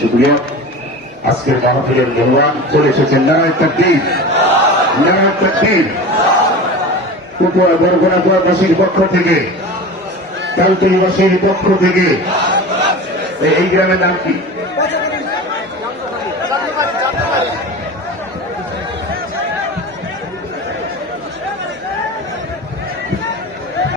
শুক্রিয়া। আজকের মাহফিলের মেহমান চলে এসেছেন নারায়ণ তাকবীর, নারায়ণ তাকবীর কুপুয়া বরগুনাবাসীর পক্ষ থেকে, তালতলিবাসীর পক্ষ থেকে। এই গ্রামের নাম কি?